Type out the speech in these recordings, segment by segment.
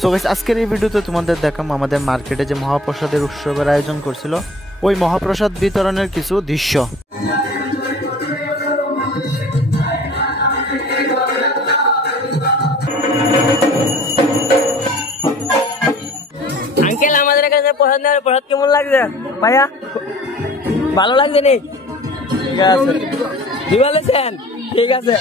So guys আজকের এই ভিডিওতে তোমাদের দেখাম আমাদের মার্কেটে যে মহাপ্রসাদের উৎসবের আয়োজন করছিল ওই মহাপ্রসাদ বিতরণের কিছু দৃশ্য। আঙ্কেল আমাদের কাছে প্রসাদ নেওয়ার প্রসাদ কেমন লাগছে ভাইয়া? ভালো লাগছে নি? ঠিক আছে, কি বলেছেন? ঠিক আছে।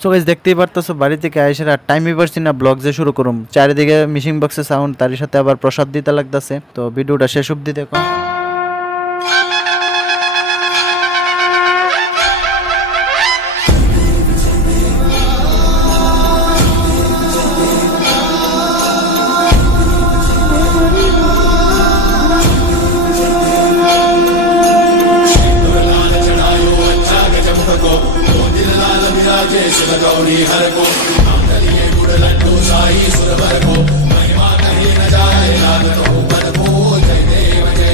সো গাইস দেখতেই পারতেছো বাড়ি থেকে আইসার আর টাইমই পারছি না ব্লগ যে শুরু করুম, চারিদিকে মিশিং বক্সের সাউন্ড, তার সাথে আবার প্রসাদ দিতে লাগতেছে। তো ভিডিওটা শেষ অবধি দেখো। गौरी हर को गुड़ लड्डू साई सुरवर को महिमा कहीं न जाए लागत हो पर को जय देव जय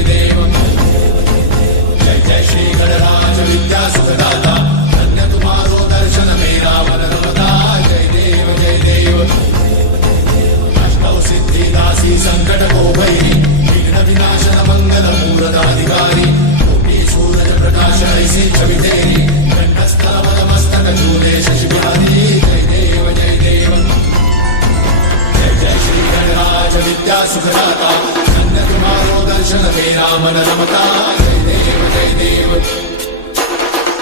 जय श्री गणराज विद्या सुखदाता धन्य तुम्हारो दर्शन मेरा मन रमता जय देव अष्टौ सिद्धि दासी संकट को भैरी विघ्न विनाशन मंगल मूर्धाधिकारी कोटि सूरज प्रकाश ऐसी छवि तेरी कंठस्थल मस्तक झूले शशि बिहारी जय देव जय जय श्री गणराज विद्या सुखदाता धन्य तुम्हारो दर्शन मेरा मन रमता जय देव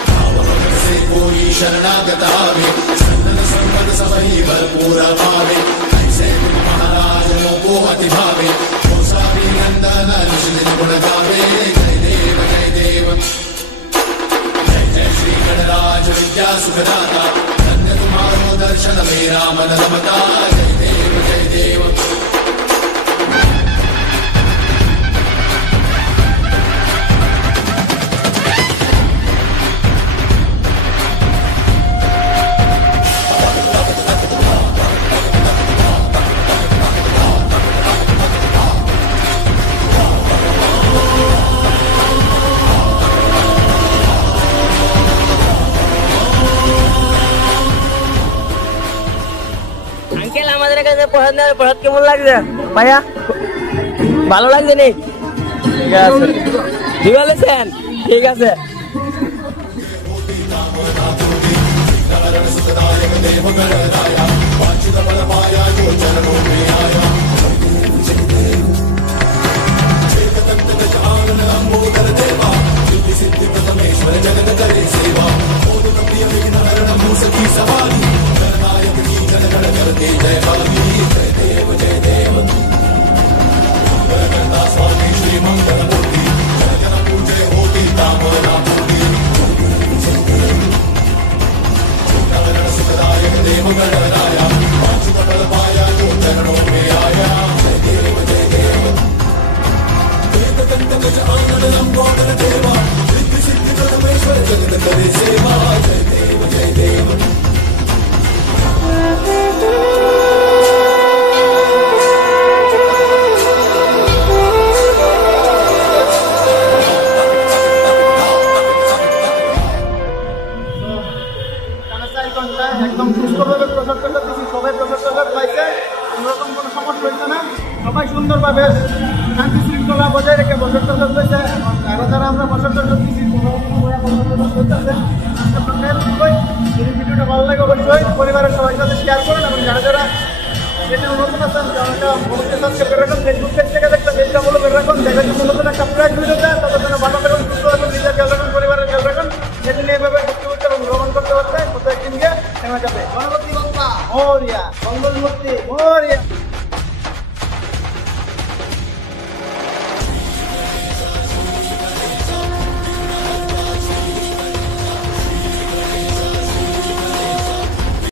भाव से कोई शरणागत आवे सन्नत संपद सबही भरपूर भावे ऐसे तुम महाराज को अति भावे गोसावी नंदन निश्चित गुण गावे जय देव श्री गणराज विद्या सुखदाता धन्य तुम्हारो दर्शन मेरा मन रमता जय देव আঙ্কেল আমাদের কাছে প্রসাদ নেওয়ার প্রসাদ কেমন লাগছে ভাইয়া? ভালো লাগছে নি? ঠিক আছে, কি বলেছেন? ঠিক আছে। একদম সুস্থভাবে প্রচারটা দিচ্ছি, সবাই প্রচারটা পাইছে, কোনোরকম কোনো সমস্যা হয়েছে না, সবাই সুন্দরভাবে শান্তি শৃঙ্খলা বজায় রেখে প্রচারটা হয়েছে। আরও যারা আমরা প্রচারটা দিচ্ছি যদি ভিডিওটা ভালো লাগে অবশ্যই পরিবারের সবাই সাথে শেয়ার করেন এবং যারা যারা চ্যানেল নতুন আছেন চ্যানেলটা অবশ্যই সাবস্ক্রাইব করে রাখুন। ফেসবুক পেজ থেকে দেখতে পেজটা ফলো করে রাখুন। দেখার জন্য নতুন একটা প্রাইজ ভিডিও